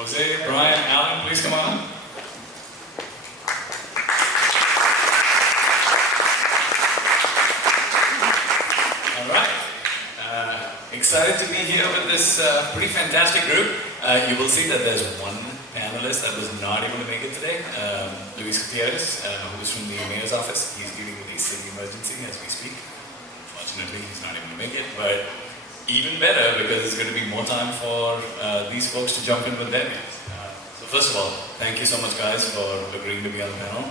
Jose, Brian, Alan, please come on. All right. Excited to be here with this pretty fantastic group. You will see that there's one panelist that was not able to make it today, Luis Gutierrez, who is from the mayor's office. He's dealing with a city emergency as we speak. Fortunately, he's not able to make it, but even better because there's going to be more time for these folks to jump in with their views. So first of all, thank you so much guys for agreeing to be on the panel.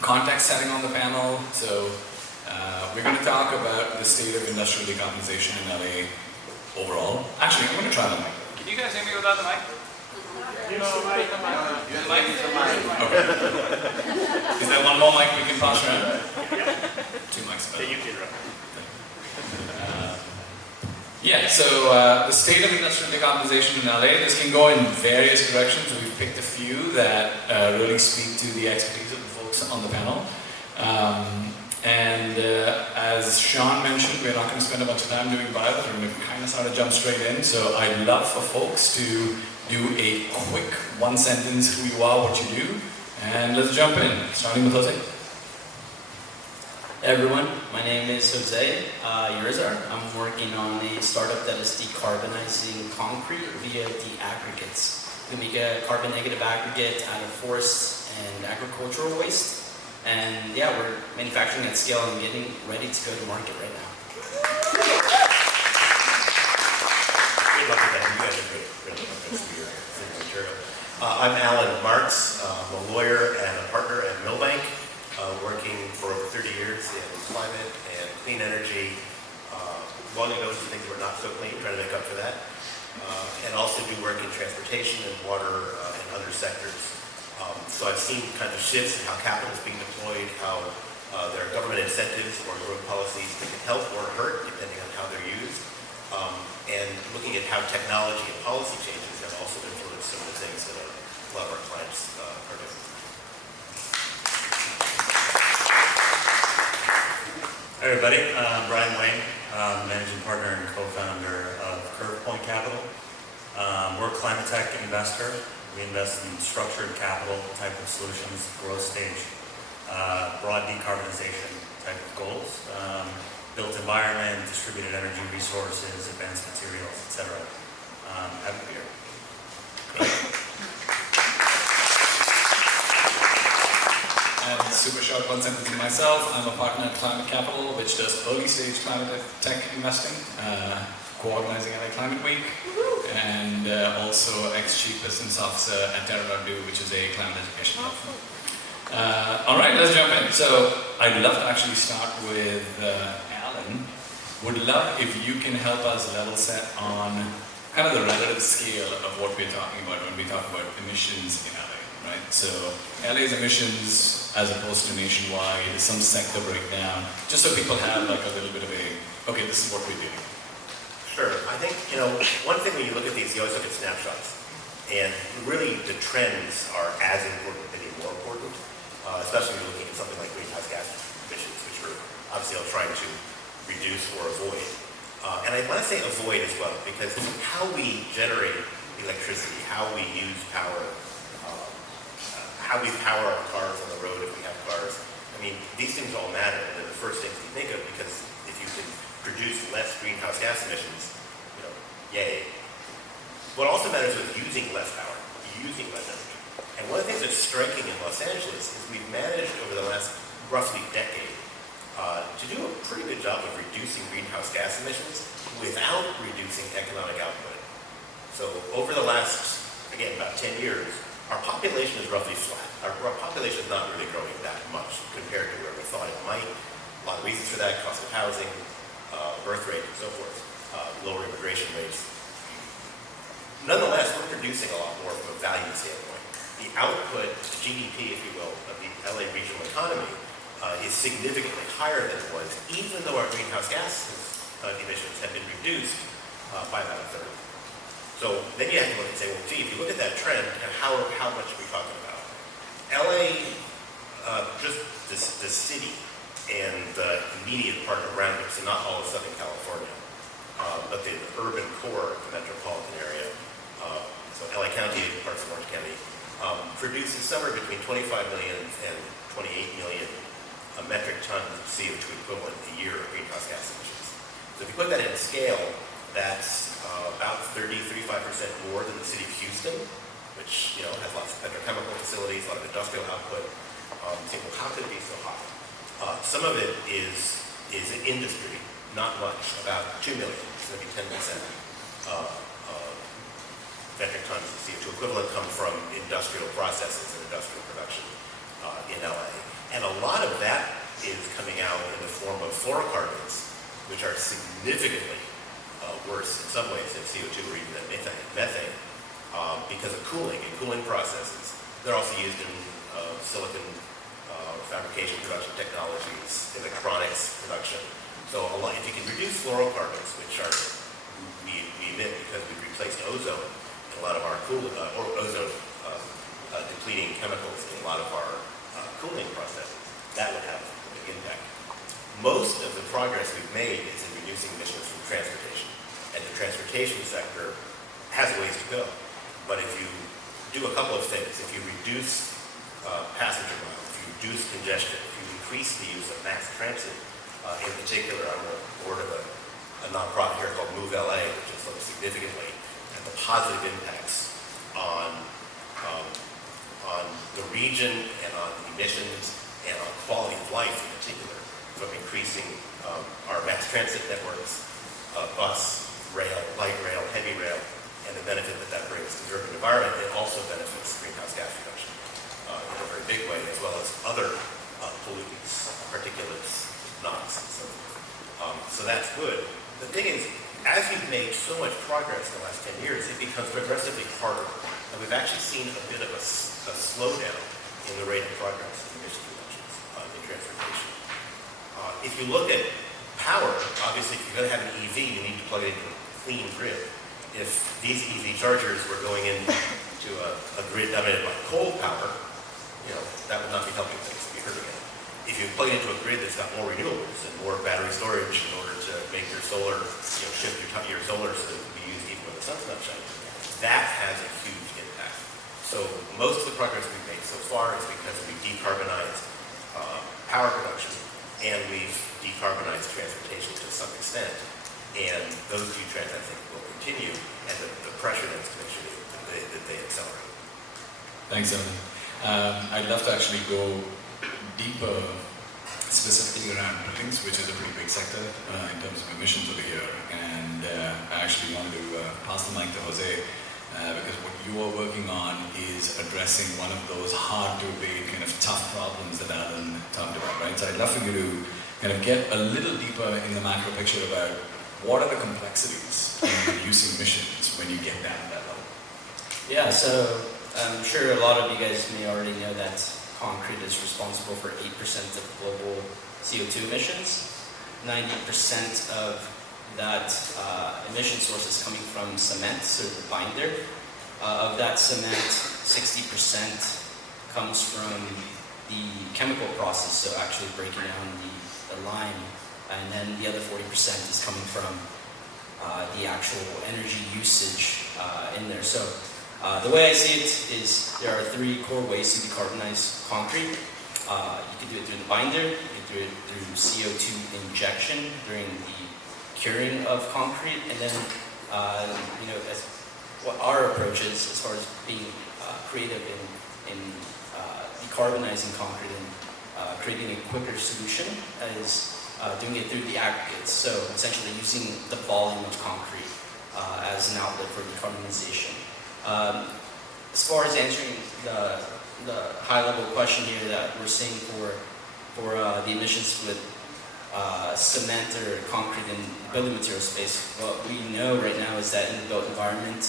Context setting on the panel. So we're going to talk about the state of industrial decarbonization in LA overall. Actually, I'm going to try the mic. Can you guys hear me without the mic? You know, the mic. Okay. Is there one more mic we can pass around? Two mics. You can run. Yeah, so the state of industrial decarbonization in LA, this can go in various directions. We've picked a few that really speak to the expertise of the folks on the panel. As Sean mentioned, we're not going to spend a bunch of time doing bios. We're going to kind of sort of jump straight in. So I'd love for folks to do a quick one sentence, who you are, what you do, and let's jump in, starting with Jose. Hey everyone, my name is Jose Urizar. I'm working on a startup that is decarbonizing concrete via de-aggregates. We make a carbon negative aggregate out of forests and agricultural waste. And yeah, we're manufacturing at scale and getting ready to go to market right now. Good luck with that. You guys are really focused to your material. I'm Alan Marks. I'm a lawyer and a partner at Millbank. Working for over 30 years in climate and clean energy, wanting those things that were not so clean, trying to make up for that, and also do work in transportation and water and other sectors. So I've seen kind of shifts in how capital is being deployed, how there are government incentives or growth policies that can help or hurt depending on how they're used, and looking at how technology and policy changes have also influenced some of the things that a lot of our clients are doing. Hi everybody, Brian Wayne, managing partner and co-founder of Curve Point Capital. We're a climate tech investor. We invest in structured capital type of solutions, growth stage, broad decarbonization type of goals, built environment, distributed energy resources, advanced materials, etc. Have a beer. And super short one sentence to myself, I'm a partner at Climate Capital, which does early stage climate tech investing, co-organizing LA Climate Week, and also ex-chief business officer at Terra.do, which is a climate education platform. All right, let's jump in. So I'd love to actually start with Alan. Would love if you can help us level set on kind of the relative scale of what we're talking about when we talk about emissions in LA. Right? So LA's emissions as opposed to nationwide is some sector breakdown, just so people have like a little bit of a, okay, this is what we're doing. Sure. I think, one thing when you look at these, you always look at snapshots. And really the trends are as important, maybe more important, especially when you're looking at something like greenhouse gas emissions, which we're obviously all trying to reduce or avoid. And I want to say avoid as well, because how we generate electricity, how we use power, how we power our cars on the road if we have cars. I mean, these things all matter, and they're the first things you think of, because if you can produce less greenhouse gas emissions, yay. What also matters is using less power, using less energy. And one of the things that's striking in Los Angeles is we've managed over the last roughly decade to do a pretty good job of reducing greenhouse gas emissions without reducing economic output. So over the last, again, about 10 years, our population is roughly flat. Our population is not really growing that much compared to where we thought it might. A lot of reasons for that: cost of housing, birth rate, and so forth, lower immigration rates. Nonetheless, we're producing a lot more from a value standpoint. The output, GDP, if you will, of the LA regional economy is significantly higher than it was, even though our greenhouse gas emissions have been reduced by about a third. So then you have to look and say, well, gee, if you look at that trend, how much are we talking about? LA, just the city and the immediate part around it, so not all of Southern California, but the urban core of the metropolitan area, so LA County and parts of Orange County, produces somewhere between 25 million and 28 million metric tons of CO2 equivalent a year of greenhouse gas emissions. So if you put that in scale, that's about 30-35% more than the city of Houston, which has lots of petrochemical facilities, a lot of industrial output. You think, well, how could it be so high? Some of it is industry, not much, about 2 million, so maybe 10% metric tons of CO2 equivalent come from industrial processes and industrial production in LA. And a lot of that is coming out in the form of fluorocarbons, which are significantly worse in some ways than CO2 or even than methane because of cooling and cooling processes. They're also used in silicon fabrication production technologies, electronics production. So if you can reduce fluorocarbons, which are we emit because we've replaced ozone in a lot of our ozone depleting chemicals in a lot of our cooling processes, that would have a big impact. Most of the progress we've made is in reducing emissions from transportation. And the transportation sector has a ways to go. But if you do a couple of things, if you reduce passenger miles, if you reduce congestion, if you increase the use of mass transit, in particular, I'm on the board of a nonprofit here called Move LA, which has looked significantly at the positive impacts on the region and on emissions and on quality of life in particular, from increasing our mass transit networks, bus, rail, light rail, heavy rail, and the benefit that brings to the urban environment. It also benefits greenhouse gas reduction in a very big way, as well as other pollutants, particulates, NOx, and so forth. So that's good. The thing is, as we've made so much progress in the last 10 years, it becomes progressively harder. And we've actually seen a bit of a slowdown in the rate of progress in emission reductions in transportation. If you look at power, obviously, if you're going to have an EV, you need to plug it into a clean grid. If these EV chargers were going into a grid dominated by coal power, that would not be helping things, it would be hurting it. If you plug it into a grid that's got more renewables and more battery storage in order to make your solar, shift your solar so that it can be used even when the sun's not shining, that has a huge impact. So most of the progress we've made so far is because we've decarbonized power production and we've decarbonized transportation to some extent. And those two trends, I think, will continue, and the pressure then is to make sure that they accelerate. Thanks, Evan. I'd love to actually go deeper, specifically around buildings, which is a pretty big sector in terms of emissions over here. And I actually wanted to pass the mic to Jose, because what you are working on is addressing one of those hard-to-abate, kind of tough problems that Alan talked about, right? So I'd love for you to kind of get a little deeper in the macro picture about what are the complexities in reducing emissions when you get down to that level? Yeah, so I'm sure a lot of you guys may already know that concrete is responsible for 8% of global CO2 emissions. 90% of that emission source is coming from cement, so the binder. Of that cement, 60% comes from the chemical process, so actually breaking down the lime. And then the other 40% is coming from the actual energy usage in there. So the way I see it is there are 3 core ways to decarbonize concrete. You can do it through the binder, you can do it through CO2 injection during the curing of concrete, and then as what our approach is as far as being creative in decarbonizing concrete and creating a quicker solution is doing it through the aggregates, so essentially using the volume of concrete as an outlet for decarbonization. As far as answering the high-level question here that we're seeing for the emissions with cement or concrete in the building material space, what we know right now is that in the built environment,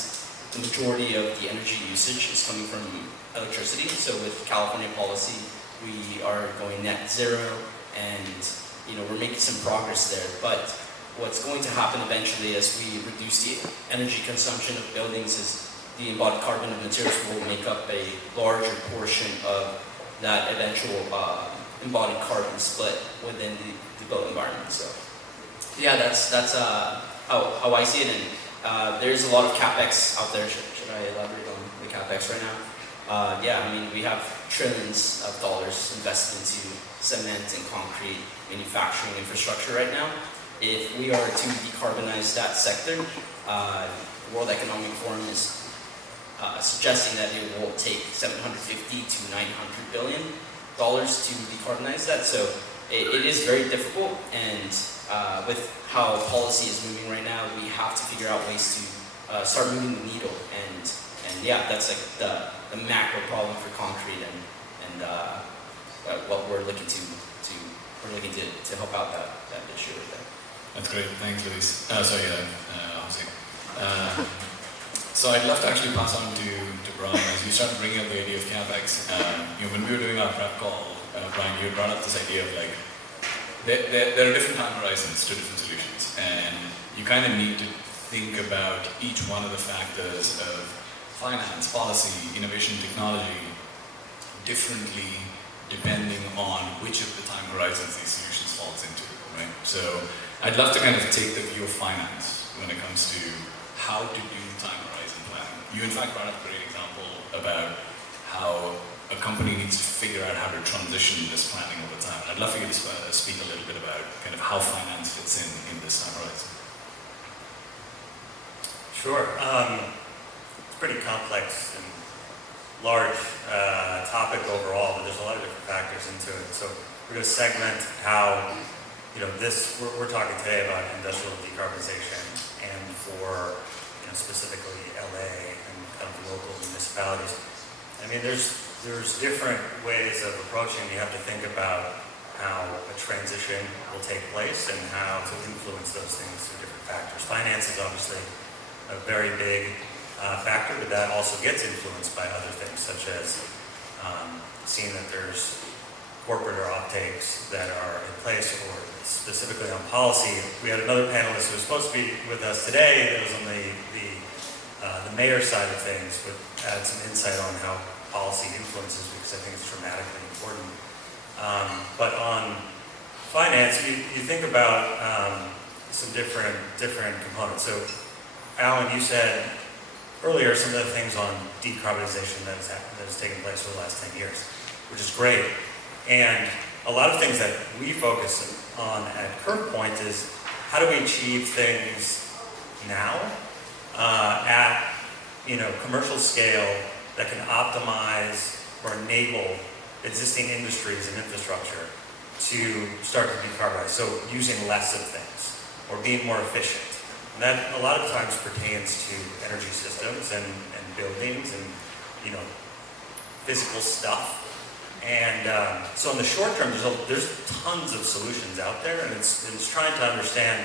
the majority of the energy usage is coming from electricity. So with California policy, we are going net zero, and we're making some progress there. But what's going to happen eventually as we reduce the energy consumption of buildings is the embodied carbon of materials will make up a larger portion of that eventual embodied carbon split within the built environment. So yeah, that's how I see it. And there's a lot of capex out there. Should I elaborate on the capex right now? Yeah, I mean, we have trillions of dollars invested into cement and concrete manufacturing infrastructure right now. If we are to decarbonize that sector, World Economic Forum is suggesting that it will take $750 to $900 billion to decarbonize that. So it is very difficult, and with how policy is moving right now, we have to figure out ways to start moving the needle. And yeah, that's like the macro problem for concrete, and what we're looking to help out that issue with that. That's great. Thanks, Luis. Jose. So I'd love to actually pass on to Brian as we started bringing up the idea of capex. When we were doing our prep call, Brian, you brought up this idea of like there are different time horizons to different solutions, and you kind of need to think about each one of the factors of finance, policy, innovation, technology differently depending on which of the time horizons these solutions falls into, right? So I'd love to kind of take the view of finance when it comes to how to do time horizon planning. You in fact brought up a great example about how a company needs to figure out how to transition this planning over time. I'd love for you to speak a little bit about kind of how finance fits in this time horizon. Sure. It's pretty complex and large topic overall, but there's a lot of different factors into it. So we're going to segment how, we're talking today about industrial decarbonization, and for specifically LA and kind of local municipalities. I mean, there's different ways of approaching. You have to think about how a transition will take place and how to influence those things through different factors. Finance is obviously a very big factor, but that also gets influenced by other things, such as seeing that there's corporate or offtakes that are in place, or specifically on policy. We had another panelist who was supposed to be with us today that was on the mayor side of things, but add some insight on how policy influences, because I think it's dramatically important. But on finance, you think about some different components. So, Alan, you said earlier some of the things on decarbonization that has taken place over the last 10 years, which is great. And a lot of things that we focus on at Curve Point is how do we achieve things now at commercial scale that can optimize or enable existing industries and infrastructure to start to decarbonize. So using less of things or being more efficient. And that a lot of times pertains to energy systems and buildings and physical stuff. And so in the short term, there's tons of solutions out there, and it's trying to understand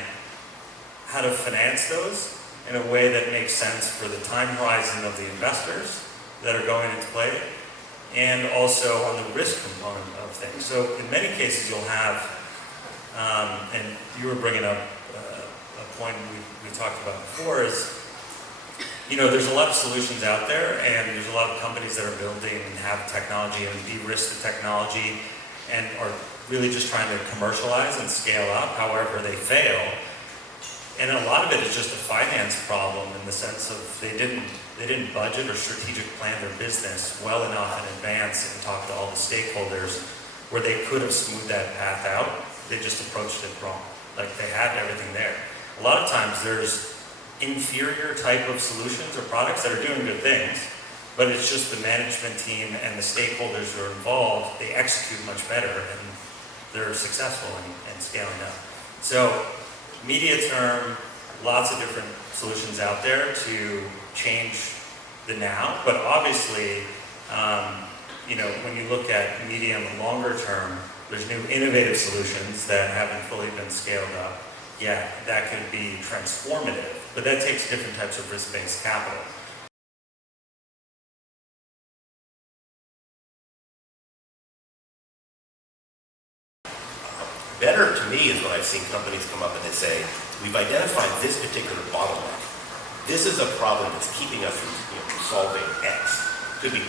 how to finance those in a way that makes sense for the time horizon of the investors that are going into play, and also on the risk component of things. So in many cases you'll have, and you were bringing up a point we talked about before, is there's a lot of solutions out there, and there's a lot of companies that are building and have technology and de-risk the technology and are really just trying to commercialize and scale up. However, they fail. And a lot of it is just a finance problem, in the sense of they didn't budget or strategic plan their business well enough in advance and talk to all the stakeholders where they could have smoothed that path out. They just approached it wrong. Like, they had everything there. A lot of times there's inferior type of solutions or products that are doing good things, but it's just the management team and the stakeholders who are involved, they execute much better and they're successful in scaling up. So immediate term, lots of different solutions out there to change the now, but obviously, when you look at medium and longer term, there's new innovative solutions that haven't fully been scaled up. Yeah, that could be transformative, but that takes different types of risk-based capital. Better to me is when I've seen companies come up and they say, we've identified this particular bottleneck. This is a problem that's keeping us from solving X. Could be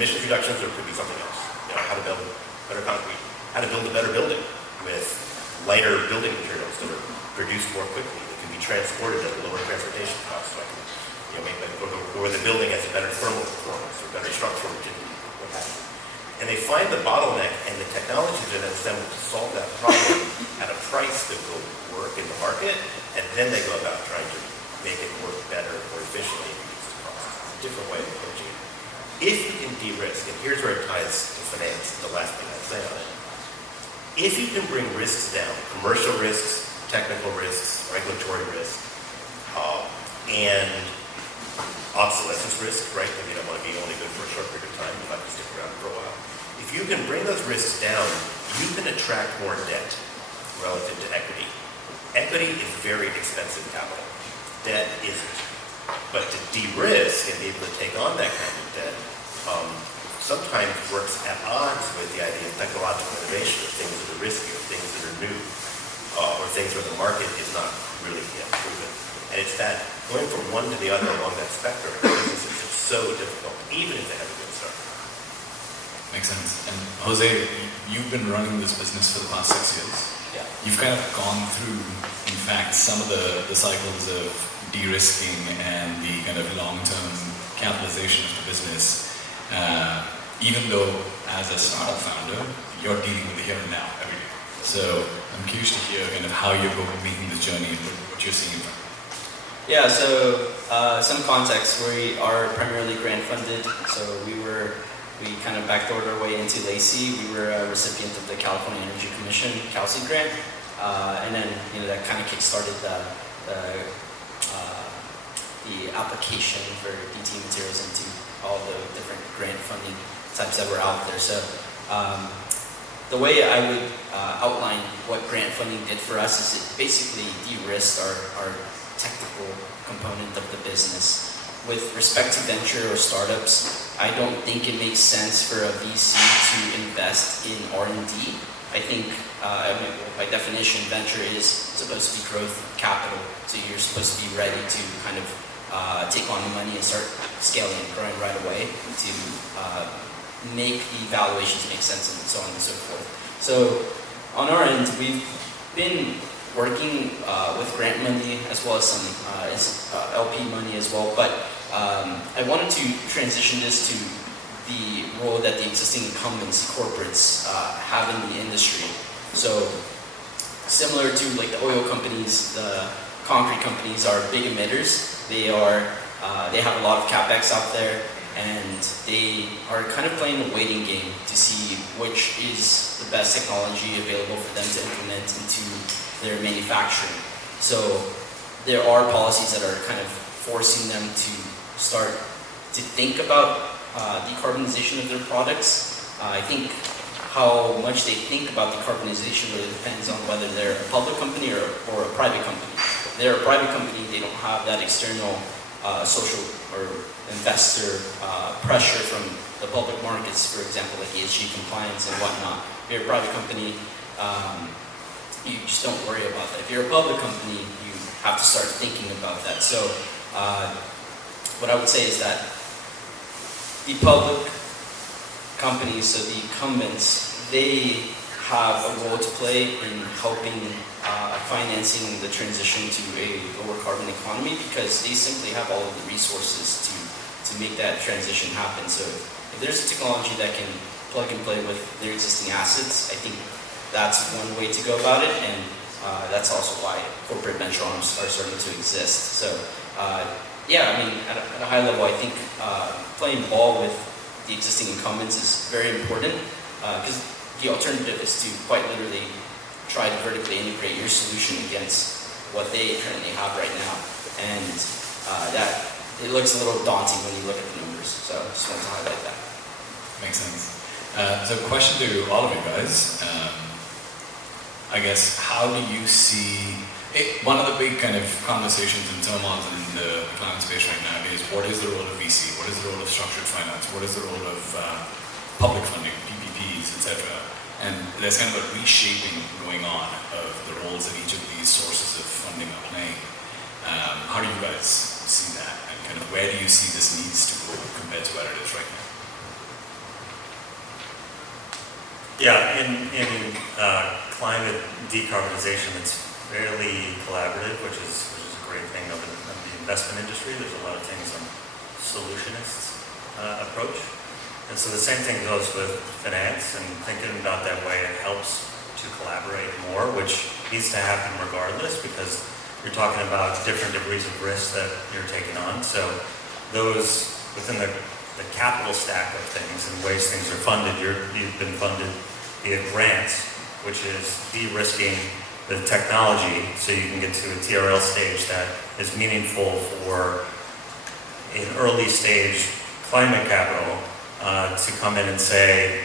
emission reductions, or it could be something else. How to build better concrete, how to build a better building with lighter building materials that are produced more quickly, that can be transported at a lower transportation cost. or where the building has a better thermal performance or better structural rigidity, what have you. And they find the bottleneck and the technology that is assembled to solve that problem at a price that will work in the market, and then they go about trying to make it work better, more efficiently, and reduce the cost. It's a different way of approaching it. If you can de-risk, and here's where it ties to finance, the last thing I'd say on it. If you can bring risks down, commercial risks, technical risks, regulatory risks, and obsolescence risk, right? Because you don't want to be only good for a short period of time, you have to stick around for a while. If you can bring those risks down, you can attract more debt relative to equity. Equity is very expensive capital. Debt isn't. But to de-risk and be able to take on that kind of debt sometimes works at odds with the idea of technological innovation, of things that are risky, or things that are new, or things where the market is not really yet proven. And it's that going from one to the other along that spectrum of businesses is so difficult, even if they have a good start. Makes sense. And Jose, you've been running this business for the past 6 years. Yeah. You've kind of gone through, in fact, some of the cycles of de-risking and the kind of long-term capitalization of the business. Even though, as a startup founder, you're dealing with the here and now every day. So I'm curious to hear kind of how you're making this journey and what you're seeing from. Yeah, so some context, we are primarily grant funded, so we kind of backdoored our way into LACY. We were a recipient of the California Energy Commission CalC grant, and then that kind of kickstarted the application for DT materials into all the different grant funding types that were out there. So the way I would outline what grant funding did for us is it basically de-risked our technical component of the business. With respect to venture or startups, I don't think it makes sense for a VC to invest in R&D. I think, by definition, venture is supposed to be growth capital, so you're supposed to be ready to kind of take on the money and start scaling and growing right away to make the valuations make sense and so on and so forth. So on our end, we've been working with grant money as well as some LP money as well, but I wanted to transition this to the role that the existing incumbents, corporates, have in the industry. So similar to like the oil companies, the concrete companies are big emitters. They have a lot of capex out there, and they are kind of playing a waiting game to see which is the best technology available for them to implement into their manufacturing. So there are policies that are kind of forcing them to start to think about decarbonization of their products. I think how much they think about decarbonization really depends on whether they're a public company or a private company. If they're a private company, they don't have that external social or investor pressure from the public markets, for example, like ESG compliance and whatnot. If you're a private company, you just don't worry about that. If you're a public company, you have to start thinking about that. So what I would say is that the public companies, so the incumbents, they have a role to play in helping financing the transition to a lower carbon economy, because they simply have all of the resources to make that transition happen. So if there's a technology that can plug and play with their existing assets, I think that's one way to go about it, and that's also why corporate venture arms are starting to exist. So yeah, I mean, at a high level, I think playing ball with the existing incumbents is very important, because the alternative is to quite literally try to vertically integrate your solution against what they currently have right now. And that, it looks a little daunting when you look at the numbers. So I just wanted to highlight that. Makes sense. So question to all of you guys. I guess, how do you see, one of the big kind of conversations and turmoils in the climate space right now is what is the role of VC, what is the role of structured finance, what is the role of public funding, PPPs, etc. And there's kind of a reshaping going on of the roles that each of these sources of funding are playing. How do you guys see that, and kind of where do you see this needs to go compared to where it is right now? Yeah, in climate decarbonization, it's fairly collaborative, which is a great thing of the investment industry. There's a lot of things on solutionist approach. And so the same thing goes with finance, and thinking about that way, it helps to collaborate more, which needs to happen regardless, because you're talking about different degrees of risk that you're taking on. So those within the capital stack of things and ways things are funded, you've been funded via grants, which is de-risking the technology so you can get to a TRL stage that is meaningful for an early stage climate capital to come in and say,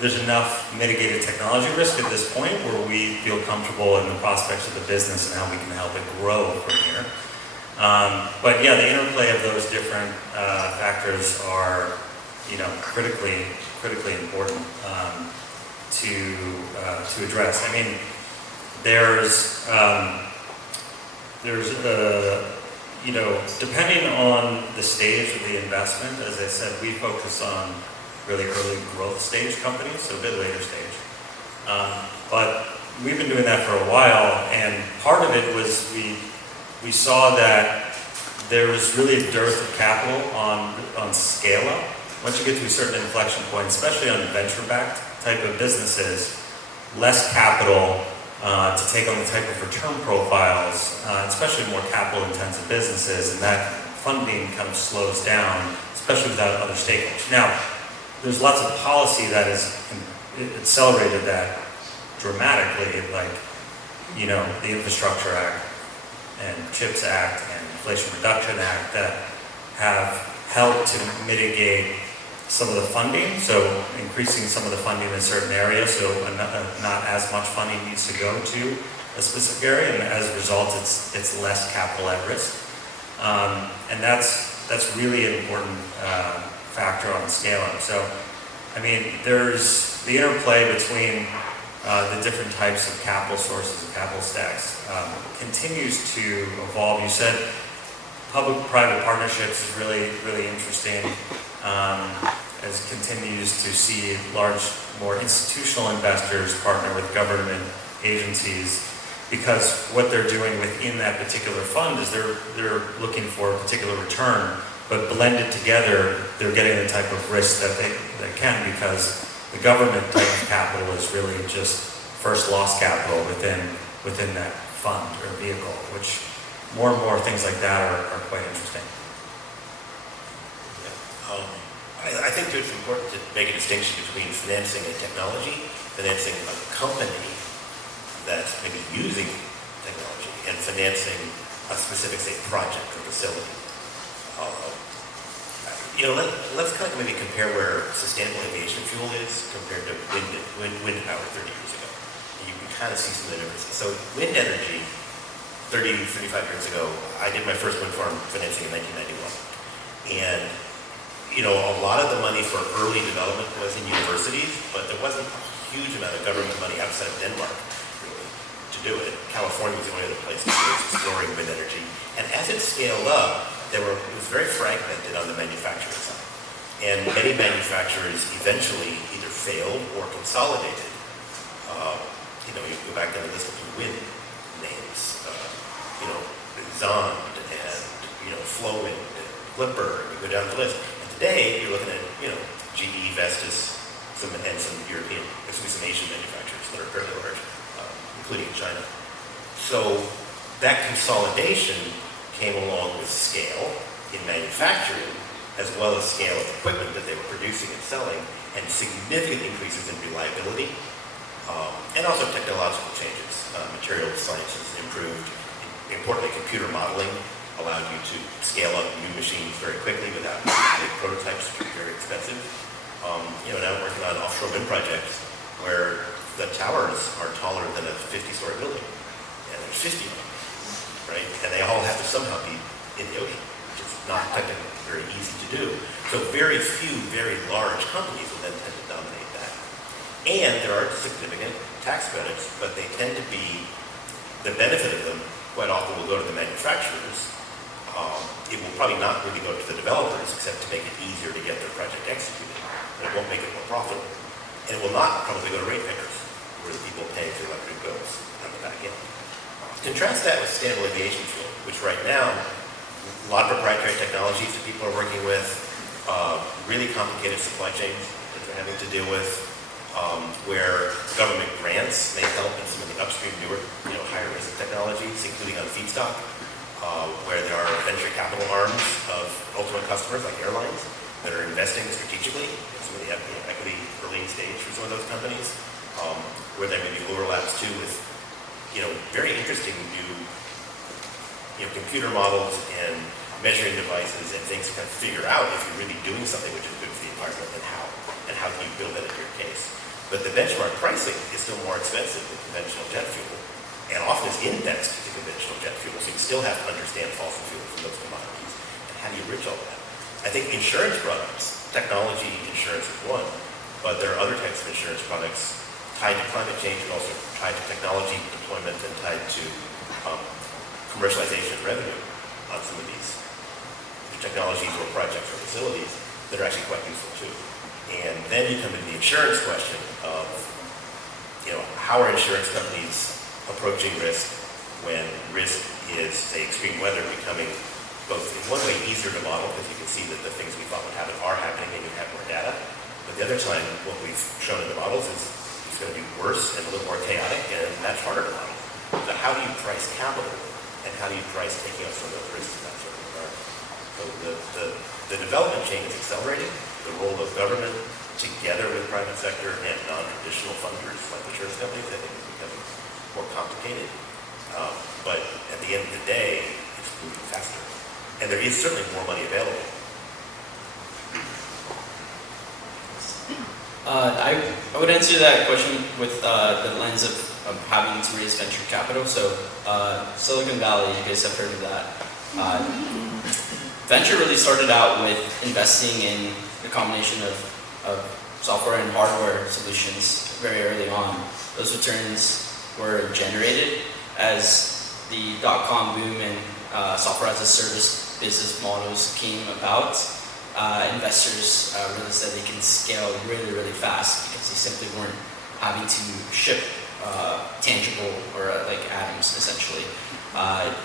there's enough mitigated technology risk at this point where we feel comfortable in the prospects of the business and how we can help it grow from here. But yeah, the interplay of those different factors are, critically important to address. I mean, there's depending on the stage of the investment, as I said, we focus on really early growth stage companies, so a bit later stage. But we've been doing that for a while, and part of it was we saw that there was really a dearth of capital on scale up. Once you get to a certain inflection point, especially on venture-backed type of businesses, less capital to take on the type of return profiles, especially more capital-intensive businesses, and that funding kind of slows down, especially without other stakeholders. Now, there's lots of policy that has accelerated that dramatically, like, the Infrastructure Act and CHIPS Act and Inflation Reduction Act that have helped to mitigate some of the funding, so increasing some of the funding in certain areas, so not as much funding needs to go to a specific area, and as a result, it's less capital at risk, and that's really an important factor on scaling. So, I mean, there's the interplay between the different types of capital sources and capital stacks continues to evolve. You said public-private partnerships is really, really interesting. As it continues to see more institutional investors partner with government agencies, because what they're doing within that particular fund is they're looking for a particular return, but blended together, they're getting the type of risk that they can, because the government type of capital is really just first loss capital within that fund or vehicle, which more and more things like that are quite interesting. I think it's important to make a distinction between financing a technology, financing a company that's maybe using technology, and financing a specific, say, project or facility. Let's kind of maybe compare where sustainable aviation fuel is compared to wind power 30 years ago. You can kind of see some of the differences. So wind energy, 35 years ago, I did my first wind farm financing in 1991. And a lot of the money for early development was in universities, but there wasn't a huge amount of government money outside of Denmark, really, to do it. California was the only other place that was exploring wind energy. And as it scaled up, it was very fragmented on the manufacturing side. And many manufacturers eventually either failed or consolidated. You go back down the list of wind names, Zond and, Flowwind and Clipper, you go down the list. Today, you're looking at, GE, Vestas, some European, some Asian manufacturers that are fairly large, including China. So that consolidation came along with scale in manufacturing, as well as scale of equipment that they were producing and selling, and significant increases in reliability, and also technological changes. Material sciences improved. Importantly, computer modeling allowed you to scale up new machines very quickly without big prototypes, which are very expensive. Now we're working on offshore wind projects where the towers are taller than a 50-story building, and there's 50 of them, right? And they all have to somehow be in the ocean, which is not technically very easy to do. So very few, very large companies will then tend to dominate that. And there are significant tax credits, but they tend to be, the benefit of them quite often will go to the manufacturers. It will probably not really go to the developers, except to make it easier to get their project executed. But it won't make it more profitable. And it will not probably go to ratepayers, where the people pay for electric bills on the back end. Contrast that with sustainable aviation fuel, which right now, a lot of proprietary proprietary technologies that people are working with, really complicated supply chains that they're having to deal with, where government grants may help in some of the upstream, newer, higher risk technologies, including on feedstock, where there are venture capital arms of ultimate customers like airlines that are investing strategically in some of the equity early stage for some of those companies, where there may be overlaps too with very interesting new computer models and measuring devices and things to kind of figure out if you're really doing something which is good for the environment and how can you build that into your case. But the benchmark pricing is still more expensive than conventional jet fuel, and often is indexed to conventional jet fuel, so you still have to understand fossil fuels and those commodities, and how do you bridge all that? I think insurance products, technology insurance is one, but there are other types of insurance products tied to climate change, but also tied to technology deployment and tied to commercialization of revenue on some of these technologies or projects or facilities that are actually quite useful too. And then you come to the insurance question of, how are insurance companies approaching risk when risk is, say, extreme weather becoming both in one way easier to model because you can see that the things we thought would happen are happening and you have more data. But the other time, what we've shown in the models is it's going to be worse and a little more chaotic, and that's harder to model. So how do you price capital, and how do you price taking on some of those risks in that sort of environment? So the development chain is accelerating. The role of government together with private sector and non-traditional funders like insurance companies, I think is becoming more complicated. But at the end of the day, it's moving faster. And there is certainly more money available. I would answer that question with the lens of having to raise venture capital. So Silicon Valley, you guys have heard of that. Venture really started out with investing in the combination of software and hardware solutions very early on. Those returns were generated as the dot-com boom and software as a service business models came about. Investors realized that they can scale really, really fast because they simply weren't having to ship tangible or like atoms, essentially.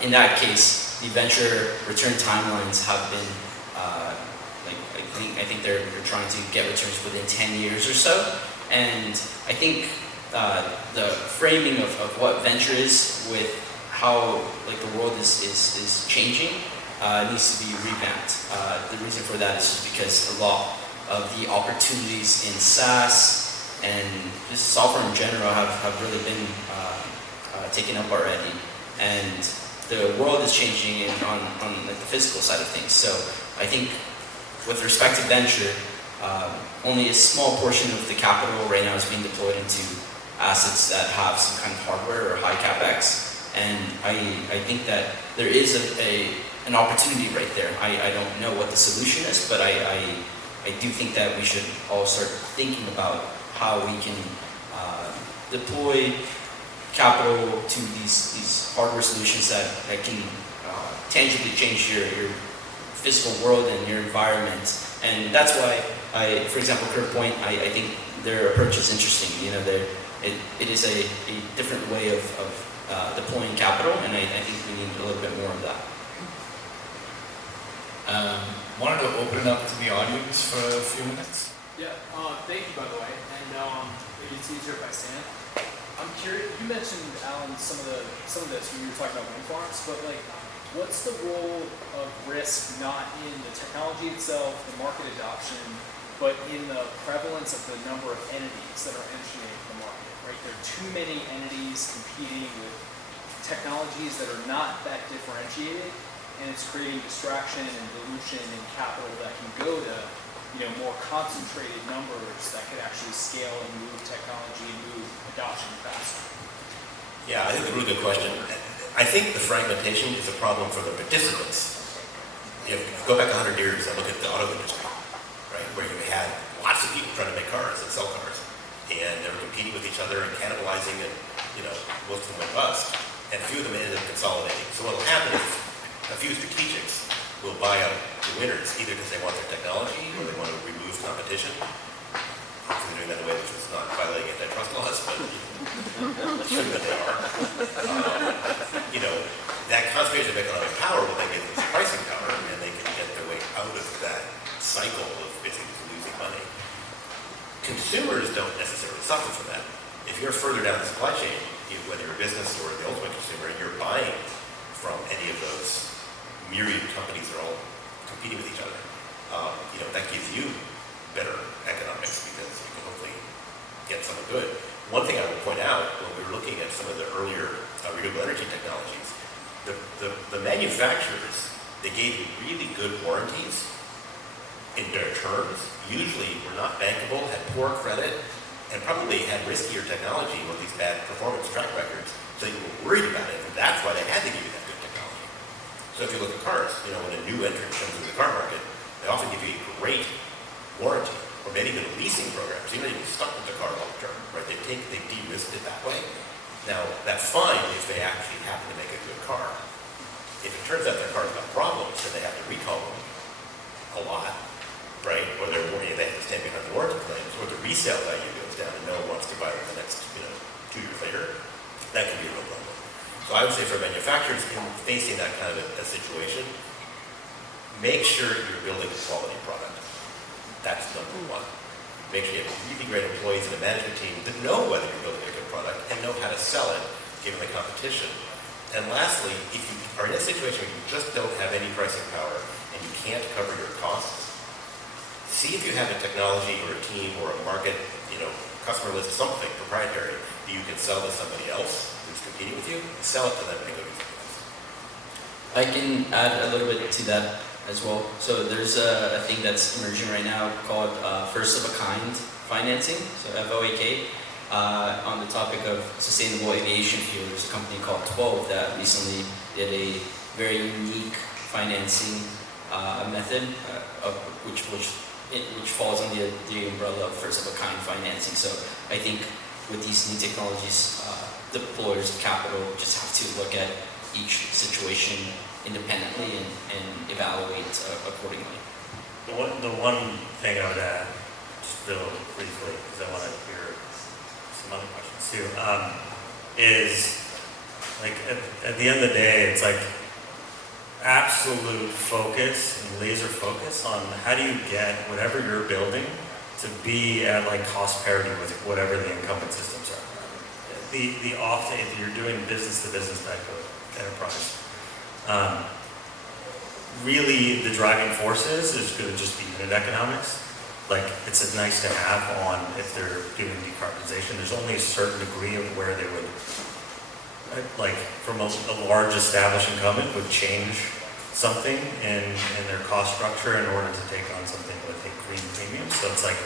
In that case, the venture return timelines have been I think they're trying to get returns within 10 years or so. And I think the framing of what venture is with how the world is changing needs to be revamped. The reason for that is just because a lot of the opportunities in SaaS and just software in general have really been taken up already. And the world is changing on the physical side of things. So I think with respect to venture, only a small portion of the capital right now is being deployed into assets that have some kind of hardware or high capex. And I think that there is an opportunity right there. I don't know what the solution is, but I do think that we should all start thinking about how we can deploy capital to these hardware solutions that can tangibly change your physical world and your environment. And that's why for example, CurvePoint, I think their approach is interesting. It is a different way of deploying capital, and I think we need a little bit more of that. Wanted to open it up to the audience for a few minutes. Yeah, thank you, by the way. And maybe it's easier if I stand. I'm curious. You mentioned, Alan, some of this when you were talking about wind farms, but what's the role of risk not in the technology itself, the market adoption, but in the prevalence of the number of entities that are entering the market? Right, there are too many entities competing with technologies that are not that differentiated, and it's creating distraction and dilution in capital that can go to more concentrated numbers that could actually scale and move technology and move adoption faster. Yeah, I think it's a really good question. I think the fragmentation is a problem for the participants. If you go back 100 years and look at the auto industry, right, where you had lots of people trying to make cars and sell cars, and they were competing with each other and cannibalizing, and most of them went bust, and a few of them ended up consolidating. So what will happen is a few strategics will buy up the winners, either because they want their technology or they want to remove competition. Hopefully they're doing that in a way which is not violating antitrust laws, but let's assume that they are. That concentration of economic power will then give them some pricing power, and they can get suffer from that. If you're further down the supply chain, whether you're a business or the ultimate consumer, and you're buying from any of those myriad companies that are all competing with each other, that gives you better economics because you can hopefully get something good. One thing I would point out when we were looking at some of the earlier renewable energy technologies, the manufacturers, they gave you really good warranties in their terms, usually were not bankable, had poor credit, and probably had riskier technology or these bad performance track records, so you were worried about it, and that's why they had to give you that good technology. So if you look at cars, when a new entrant comes into the car market, they often give you a great warranty, or maybe even a leasing program, so you're not even stuck with the car long term, right? They de-risked it that way. Now, that's fine if they actually happen to make a good car. If it turns out their car's got problems, then they have to recall them a lot, right? Or they have to stand behind the warranty claims, or the resale value goes down and no one wants to buy them the next 2 years later. That can be a real problem. So I would say for manufacturers facing that kind of a situation, make sure you're building a quality product. That's number one. Make sure you have really great employees and a management team that know whether you're building a good product and know how to sell it given the competition. And lastly, if you are in a situation where you just don't have any pricing power and you can't cover your costs, see if you have a technology or a team or a market, customer list, something proprietary that you can sell to somebody else who's competing with you, sell it to them and go do something else. I can add a little bit to that as well. So there's a thing that's emerging right now called first of a kind financing, so FOAK. On the topic of sustainable aviation fuel, there's a company called 12 that recently did a very unique financing method, which falls under the umbrella of first of a kind financing. So I think with these new technologies, deployers of capital just have to look at each situation independently and evaluate accordingly. The one thing I would add, just real briefly, because I want to hear some other questions too, is like at the end of the day, it's like absolute focus and laser focus on how do you get whatever you're building to be at like cost parity with whatever the incumbent systems are. The often, if you're doing business to business type of enterprise, really the driving forces is going to just be unit economics. Like it's a nice to have on if they're doing decarbonization. There's only a certain degree of where they would, like from a large established incumbent would change something in their cost structure in order to take on something with a green premium. So it's like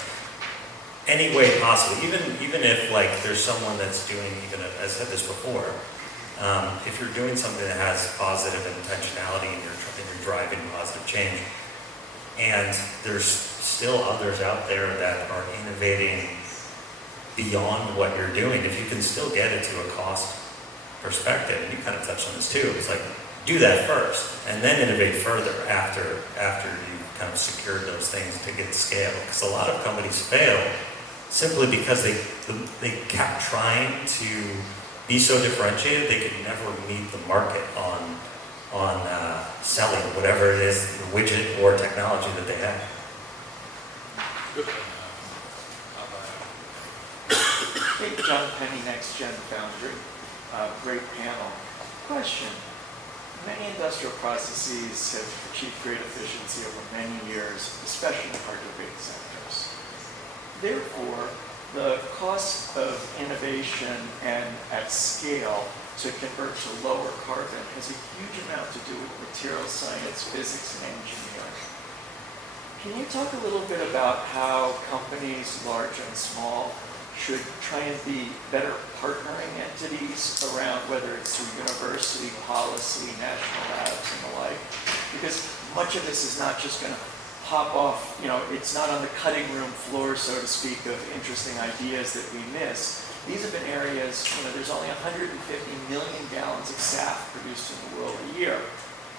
any way possible, even if like there's someone that's doing, even as I said this before, if you're doing something that has positive intentionality and you're driving positive change, and there's still others out there that are innovating beyond what you're doing, if you can still get it to a cost perspective, and you kind of touched on this too, it's like do that first and then innovate further after you've kind of secured those things to get scale. Because a lot of companies fail simply because they kept trying to be so differentiated they could never meet the market on selling whatever it is, the widget or technology that they have. Good. Hey, John Penny, Next Gen Foundry. Great panel. Question. Many industrial processes have achieved great efficiency over many years, especially in hard-to-abate sectors. Therefore, the cost of innovation and at scale to convert to lower carbon has a huge amount to do with material science, physics, and engineering. Can you talk a little bit about how companies, large and small, should try and be better partnering entities around whether it's through university, policy, national labs, and the like? Because much of this is not just going to hop off, it's not on the cutting room floor, so to speak, of interesting ideas that we miss. These have been areas, there's only 150 million gallons of SAF produced in the world a year.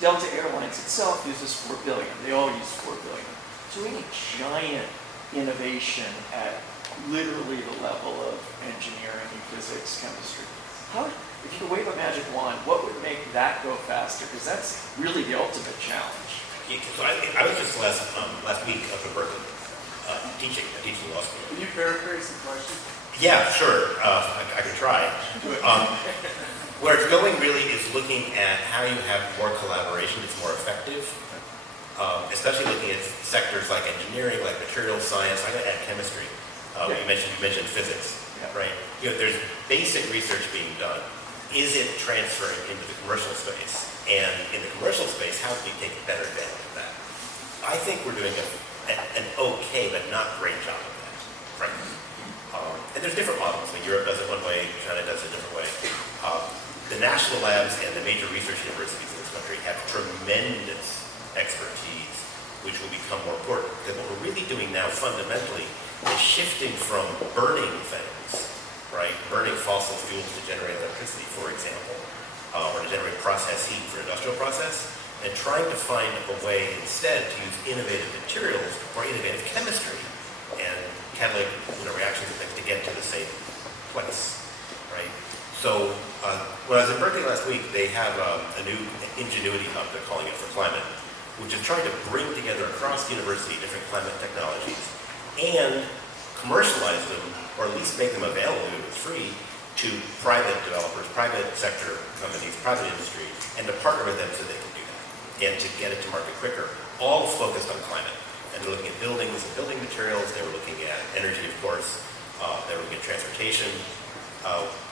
Delta Airlines itself uses 4 billion. They all use 4 billion. So we need giant innovation at literally the level of engineering, physics, chemistry. If you could wave a magic wand, what would make that go faster? Because that's really the ultimate challenge. So I was just last week up at Berkeley teaching law school. Can you paraphrase the question? Yeah, sure. I can try. Where it's going really is looking at how you have more collaboration that's more effective, especially looking at sectors like engineering, like material science. I'm going to add chemistry. Yeah. You mentioned physics, Yeah. right? There's basic research being done. Is it transferring into the commercial space? And in the commercial space, how can we take better advantage of that? I think we're doing an okay but not great job of that, frankly. And there's different models. I mean, Europe does it one way, China does it a different way. The national labs and the major research universities in this country have tremendous expertise, which will become more important. Because what we're really doing now fundamentally is shifting from burning things, right? Burning fossil fuels to generate electricity, for example, or to generate process heat for industrial process, and trying to find a way instead to use innovative materials or innovative chemistry and catalytic reactions and things to get to the same place, right? So when I was in Berkeley last week, they have a new ingenuity hub, they're calling it, for climate, which is trying to bring together across the university different climate technologies and commercialize them, or at least make them available if it's free, to private developers, private sector companies, private industries, and to partner with them so they can do that, and to get it to market quicker, all focused on climate. And they're looking at buildings and building materials, they were looking at energy, of course, they were looking at transportation.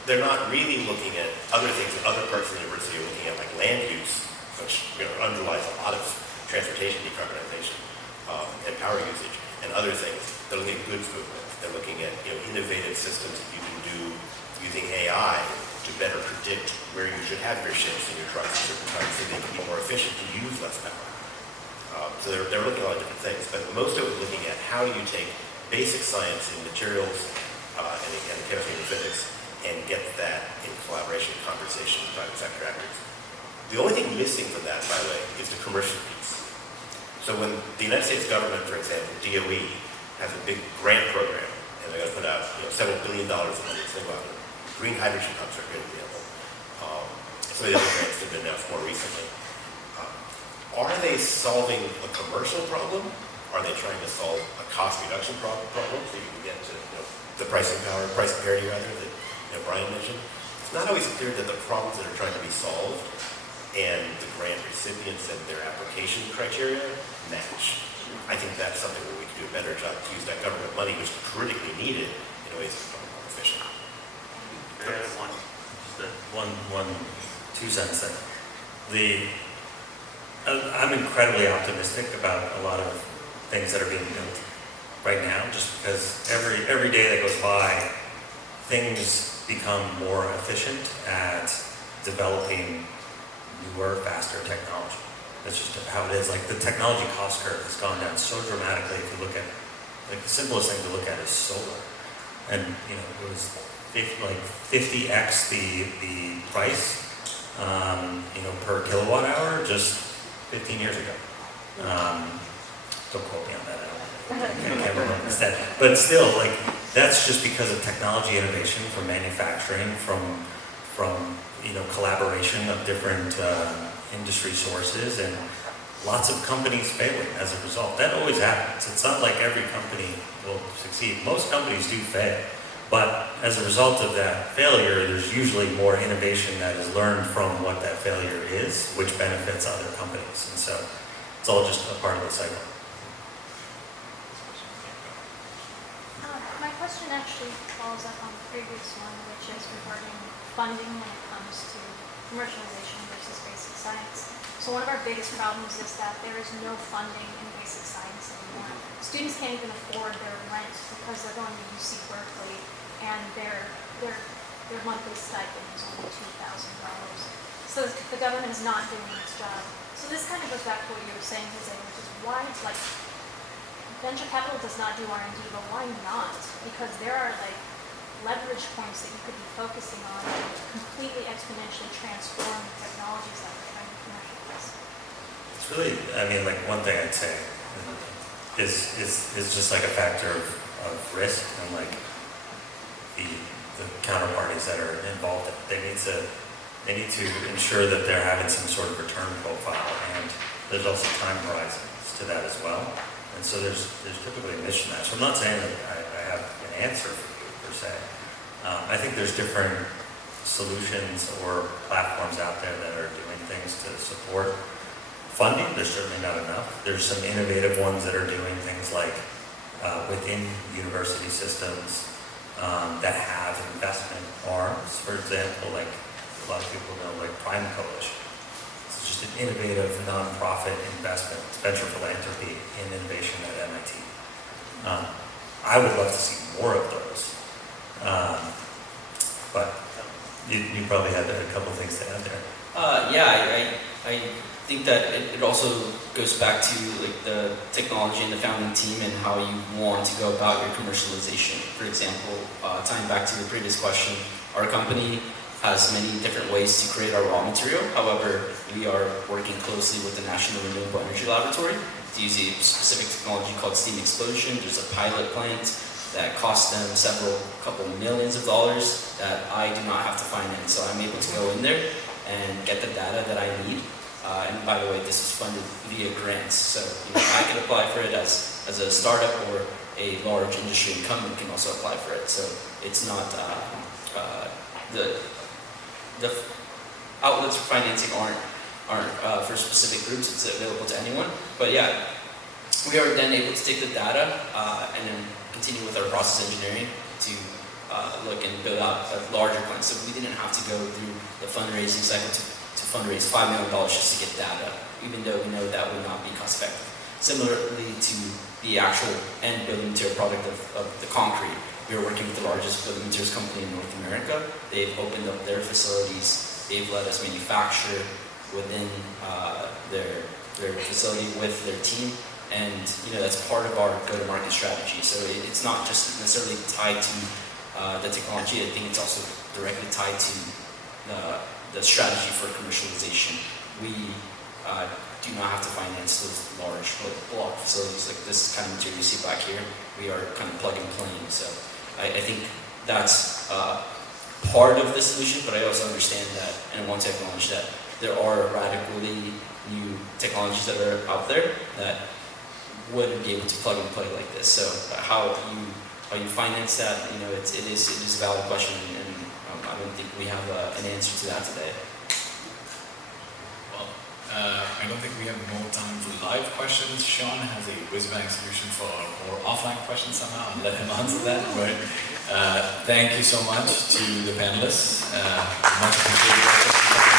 They're not really looking at other things that other parts of the university are looking at, like land use, which underlies a lot of transportation decarbonization and power usage, and other things. They're looking at goods movement. They're looking at innovative systems that you can do using AI to better predict where you should have your ships and your trucks at certain times so they can be more efficient to use less power. So they're looking at a lot of different things, but most of it is looking at how do you take basic science in materials and chemistry and physics and get that in collaboration and conversation with private sector actors. The only thing missing from that, by the way, is the commercial piece. So when the United States government, for example, DOE, has a big grant program, and they're going to put out several $1 billion of money to think about it. Green hydrogen hubs are a good example. Some of the other grants that have been announced more recently. Are they solving a commercial problem? Are they trying to solve a cost reduction problem so you can get to the pricing parity rather, that Brian mentioned? It's not always clear that the problems that are trying to be solved and the grant recipients and their application criteria match. I think that's something where we can do a better job to use that government money, which is critically needed, in ways that are more efficient. One 2-sentence thing. I'm incredibly optimistic about a lot of things that are being built right now, just because every day that goes by, things become more efficient at developing newer, faster technology. That's just how it is. Like the technology cost curve has gone down so dramatically. If you look at, like the simplest thing to look at is solar, and it was 50x the price, per kilowatt hour just 15 years ago. Don't quote me on that. I can't remember instead. But still, like that's just because of technology innovation, from manufacturing, from collaboration of different industry sources, and lots of companies failing as a result. That always happens. It's not like every company will succeed. Most companies do fail. But as a result of that failure, there's usually more innovation that is learned from what that failure is, which benefits other companies. And so it's all just a part of the cycle. My question actually follows up on the previous one, which is regarding funding when it comes to commercialization versus basic science. So one of our biggest problems is that there is no funding in basic science anymore. Students can't even afford their rent because they're going to UC Berkeley, and their monthly stipend is only $2,000. So the government is not doing its job. So this kind of goes back to what you were saying, Jose, which is why, like, venture capital does not do R&D, but why not? Because there are leverage points that you could be focusing on to completely exponentially transform the technologies that we're trying to commercialize. It's really, one thing I'd say is just like a factor of risk and the counterparties that are involved in it. They need to ensure that they're having some sort of return profile, and there's also time horizons to that as well. And so there's typically a mismatch. I'm not saying that I have an answer for you per se. I think there's different solutions or platforms out there that are doing things to support funding. There's certainly not enough. There's some innovative ones that are doing things like within university systems that have investment arms. For example, like a lot of people know, like Prime Coalition. It's just an innovative nonprofit investment, venture philanthropy in innovation at MIT. I would love to see more of those. But you probably had a couple things to add there. Yeah, I think that it also goes back to like the technology and the founding team and how you want to go about your commercialization. For example, tying back to the previous question, our company has many different ways to create our raw material. However, we are working closely with the National Renewable Energy Laboratory to use a specific technology called steam explosion. There's a pilot plant that costs them couple millions of dollars that I do not have to finance. So I'm able to go in there and get the data that I need. And by the way, this is funded via grants. So I can apply for it as a startup, or a large industry incumbent can also apply for it. So it's not, the outlets for financing aren't for specific groups. It's available to anyone. But yeah, we are then able to take the data and then continue with our process engineering to look and build out a larger plan. So we didn't have to go through the fundraising cycle to fundraise $5 million just to get data, even though we know that would not be cost effective. Similarly to the actual end building material product of the concrete, we are working with the largest building materials company in North America. They've opened up their facilities. They've let us manufacture within their facility with their team. And that's part of our go-to-market strategy. So it's not just necessarily tied to the technology. I think it's also directly tied to the strategy for commercialization. We do not have to finance those large block facilities like this kind of material you see back here. We are kind of plug and playing. So I think that's part of the solution, but I also understand that and want to acknowledge that there are radically new technologies that are out there that wouldn't be able to plug and play like this. So how you finance that, it is a valid question, and I don't think we have an answer to that today. Well, I don't think we have more time for live questions. Sean has a whiz-bang solution for more offline questions somehow. I'll let him answer that. But thank you so much to the panelists. Much appreciated.